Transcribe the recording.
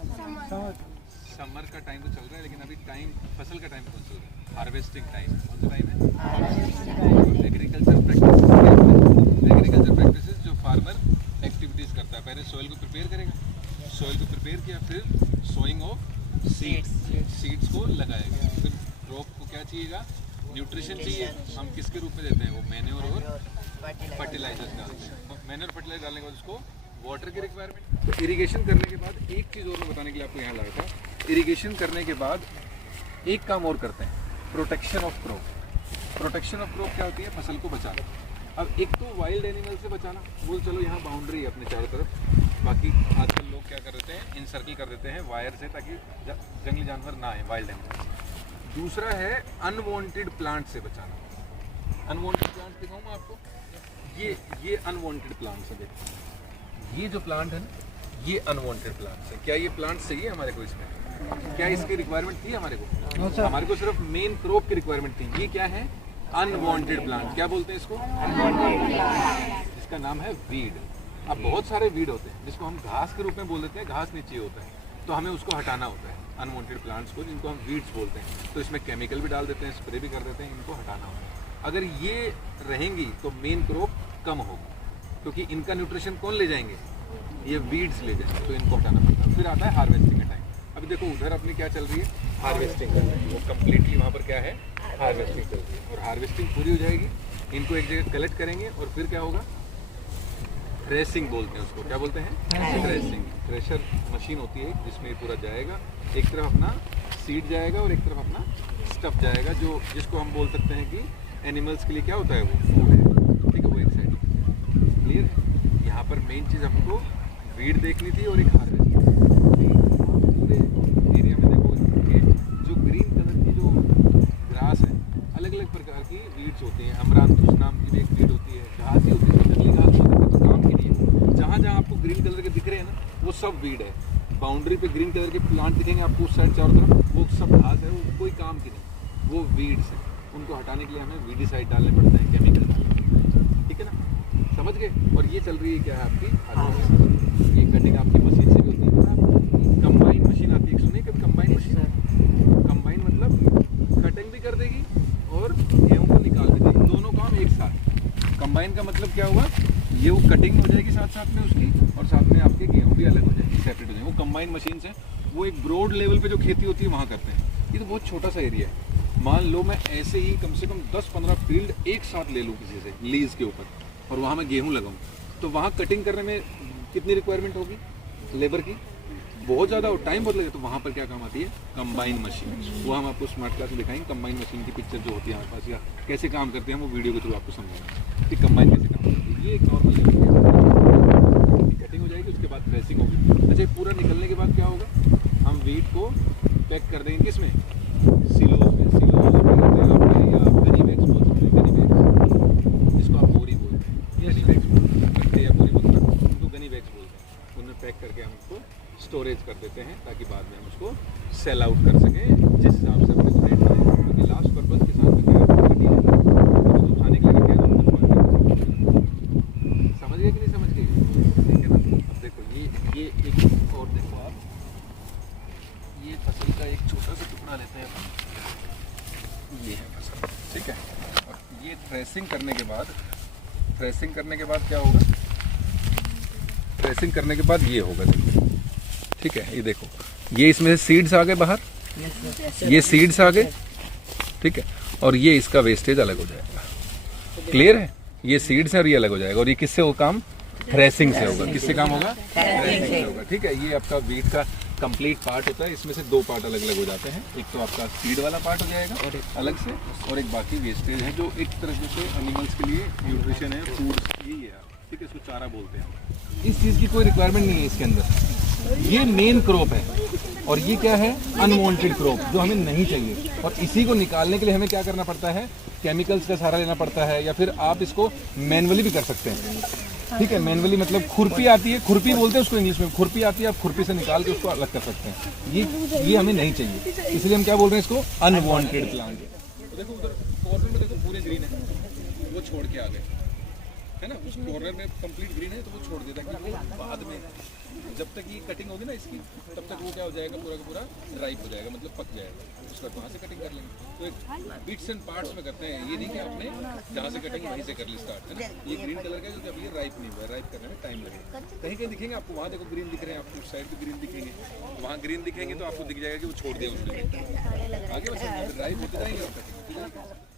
Summer का time तो चल रहा है, लेकिन अभी टाइम फसल का टाइम कौन चल रहा है? Harvesting time. कौन सा टाइम है? एग्रीकल्चर प्रैक्टिसेस जो फार्मर एक्टिविटीज़ करता है। पहले सॉइल को प्रिपेयर करेगा, सॉइल को प्रिपेयर किया, फिर सोइंग ऑफ सीड्स को लगाएगा। फिर क्रॉप को क्या चाहिएगा? न्यूट्रिशन चाहिए। हम किसके रूप में देते हैं? वो मैन्योर और फर्टिलाइजर्स डालते हैं। मैन्योर फर्टिलाइजर डालने के बाद उसको वाटर की रिक्वायरमेंट। तो इरिगेशन करने के बाद एक चीज़ और मैं बताने के लिए आपको यहाँ लाया था। इरिगेशन करने के बाद एक काम और करते हैं, protection of crop. Protection of crop क्या होती है? फसल को बचाना। अब एक तो वाइल्ड एनिमल से बचाना, वो चलो यहाँ बाउंड्री है अपने चारों तरफ। बाकी आजकल लोग क्या कर देते हैं? इनसर्कल कर देते हैं वायर से, ताकि जंगली जानवर ना आए, वाइल्ड एनिमल। दूसरा है अनवांटेड प्लांट से बचाना। अनवांटेड प्लांट दिखाऊँ मैं आपको। ये अनवांटेड प्लांट्स है। देखो ये जो प्लांट है ना, ये अनवांटेड प्लांट्स है। क्या ये प्लांट सही है हमारे को? इसमें क्या इसकी रिक्वायरमेंट थी हमारे को? हमारे को सिर्फ मेन क्रॉप की रिक्वायरमेंट थी। ये क्या है? Unwanted plant. क्या बोलते हैं इसको? जिसका नाम है वीड। अब बहुत सारे वीड होते हैं जिसको हम घास के रूप में बोल देते हैं, घास नीचे होता है, तो हमें उसको हटाना होता है। अनवांटेड प्लांट्स को, जिनको हम वीड्स बोलते हैं, तो इसमें केमिकल भी डाल देते हैं, स्प्रे भी कर देते हैं, इनको हटाना होता है। अगर ये रहेंगी तो मेन क्रॉप कम होगी, क्योंकि इनका न्यूट्रिशन कौन ले जाएंगे? ये वीड्स ले जाएंगे, तो इनको हटाना पड़ता है। फिर आता है हार्वेस्टिंग का टाइम। अभी देखो उधर अपनी क्या चल रही है? हार्वेस्टिंग कर रही है। वो कम्प्लीटली वहाँ पर क्या है? हार्वेस्टिंग चल रही है। और हार्वेस्टिंग पूरी हो जाएगी, इनको एक जगह कलेक्ट करेंगे, और फिर क्या होगा? थ्रेसिंग बोलते हैं उसको। क्या बोलते हैं? थ्रेसिंग। थ्रेशर मशीन होती है जिसमें ये पूरा जाएगा। एक तरफ अपना सीड जाएगा और एक तरफ अपना स्टफ जाएगा, जो जिसको हम बोल सकते हैं कि एनिमल्स के लिए क्या होता है? वो फूड है। ठीक है, वो एक साइड क्लियर है। यहाँ पर मेन चीज़ हमको वीड देखनी थी और एक हार्वेस्टिंग। पूरे एरिया में देखो कि जो ग्रीन कलर की जो ग्रास है, अलग अलग प्रकार की वीड्स होती हैं। अमरांथुस नाम की भी एक वीड होती है, घास ही होती है, जंगली घास होती है, तो काम की नहीं है। जहाँ जहाँ आपको ग्रीन कलर के दिख रहे हैं ना, वो सब वीड है। बाउंड्री पे ग्रीन कलर के प्लांट दिखेंगे आपको उस साइड चारों तरफ, वो सब घास है, वो कोई काम की नहीं, वो वीड्स है। उनको हटाने के लिए हमें वीडीसाइड डालने पड़ते हैं, केमिकल डालने पड़ते हैं। ठीक है ना, समझ गए? और ये चल रही है क्या है आपकी हार्वेस्टिंग। ये कटिंग आपकी मशीन से भी होती है। कंबाइन मशीन आती है, सुनिए कभी कंबाइन मशीन? कंबाइन मतलब कटिंग भी कर देगी और गेहूँ को निकाल भी देगी, दोनों काम एक साथ। कंबाइन का मतलब क्या हुआ? ये वो कटिंग हो जाएगी साथ साथ में उसकी, और साथ में आपके गेहूँ भी अलग हो जाएगी, सेपरेट हो जाएगी। वो कंबाइन मशीन से वो एक ब्रॉड लेवल पे जो खेती होती है वहाँ करते हैं। ये तो बहुत छोटा सा एरिया है। मान लो मैं ऐसे ही कम से कम 10-15 फील्ड एक साथ ले लूँ किसी से लीज के ऊपर, और वहाँ मैं गेहूँ लगाऊँ, तो वहाँ कटिंग करने में कितनी रिक्वायरमेंट होगी लेबर की? बहुत ज़्यादा, और टाइम बहुत लगेगा। तो वहाँ पर क्या काम आती है? Combine machine. वो हम आपको स्मार्ट क्लास में दिखाएंगे। कंबाइन मशीन की पिक्चर जो होती है हमारे पास, या कैसे काम करते हैं, वो वीडियो के थ्रू आपको समझाएंगे कि कंबाइन कैसे काम करती है। ये एक नॉर्मल कटिंग हो जाएगी, उसके बाद थ्रेसिंग होगी। अच्छा, पूरा निकलने के बाद क्या होगा? हम वीट को पैक कर देंगे किसमें? सिलोज में। सिलोज या गनी बैग्स बोल सकते हैं। गनी बैग्स, जिसको आप बोरी बोलते हैं, गनी बैग्स बोलते हैं, या बोरी बोलते हैं, उनको गनी बैग्स बोलते हैं। उनमें पैक करके हम उसको स्टोरेज कर देते हैं, ताकि बाद में हम उसको सेल आउट कर सकें जिस हिसाब से अपने रेट में। क्योंकि लास्ट पर्पज किसान का क्या है? तो खाने के लिए क्या है? समझ गए कि नहीं समझ गए? ठीक है ना। अब देखो ये एक और देखो आप, ये फसल का एक छोटा सा टुकड़ा लेते हैं अपन। ये है फसल, ठीक है। और ये थ्रेसिंग करने के बाद, थ्रेसिंग करने के बाद क्या होगा? थ्रेसिंग करने के बाद ये होगा, देखो, ठीक है। ये देखो, ये इसमें से सीड्स आ गए बाहर, ये सीड्स आ गए, ठीक है। और ये इसका वेस्टेज अलग हो जाएगा। क्लियर है? ये सीड्स है और ये अलग हो जाएगा। और ये किससे हो काम? थ्रेसिंग से होगा। किससे काम होगा? थ्रेसिंग से होगा, ठीक है। ये आपका वीट का कंप्लीट पार्ट होता है। इसमें से दो पार्ट अलग अलग हो जाते हैं। एक तो आपका सीड वाला पार्ट हो जाएगा और अलग से, और एक बाकी वेस्टेज है, जो एक तरह से एनिमल्स के लिए न्यूट्रिशन है, फूड, यही है, ठीक है। इसको चारा बोलते हैं। इस चीज़ की कोई रिक्वायरमेंट नहीं है इसके अंदर। ये मेन क्रॉप है, और ये क्या है? अनवांटेड क्रॉप, जो हमें नहीं चाहिए। और इसी को निकालने के लिए हमें क्या करना पड़ता है? केमिकल्स का सहारा लेना पड़ता है, या फिर आप इसको मैनुअली भी कर सकते हैं, ठीक है। मैनुअली मतलब खुरपी आती है, खुरपी बोलते हैं उसको इंग्लिश में, खुरपी आती है, आप खुरपी से निकाल के उसको अलग कर सकते हैं। ये हमें नहीं चाहिए, इसलिए हम क्या बोल रहे हैं इसको? Unwanted plant. देखो उधर कॉर्नर में देखो, पूरे ग्रीन है, वो छोड़ के आ गए। है ना, उस कॉर्नर में कंप्लीट ग्रीन है तो वो छोड़ देता है कि वो बाद में, जब तक ये कटिंग होगी ना इसकी, तब तक वो क्या हो जाएगा, पूरा का पूरा राइप हो जाएगा, मतलब पक जाएगा, उसके बाद वहाँ से कटिंग कर लेंगे। तो एक बिट्स एंड पार्ट्स में करते हैं, ये नहीं कि आपने जहाँ से कटिंग वहीं से कर ली स्टार्ट, है ना। ये ग्रीन कलर का है क्योंकि अभी ये राइप नहीं हुआ है, राइप करने में टाइम लगेगा। कहीं कहीं दिखेंगे आपको, वहाँ देखो ग्रीन दिख रहे हैं आपको, उस साइड पे ग्रीन दिखेंगे, वहाँ ग्रीन दिखेंगे तो आपको दिख जाएगा कि वो छोड़ दिया उसने, आगे बस राइप होते जाएंगे और कटिंग होती जाएगी।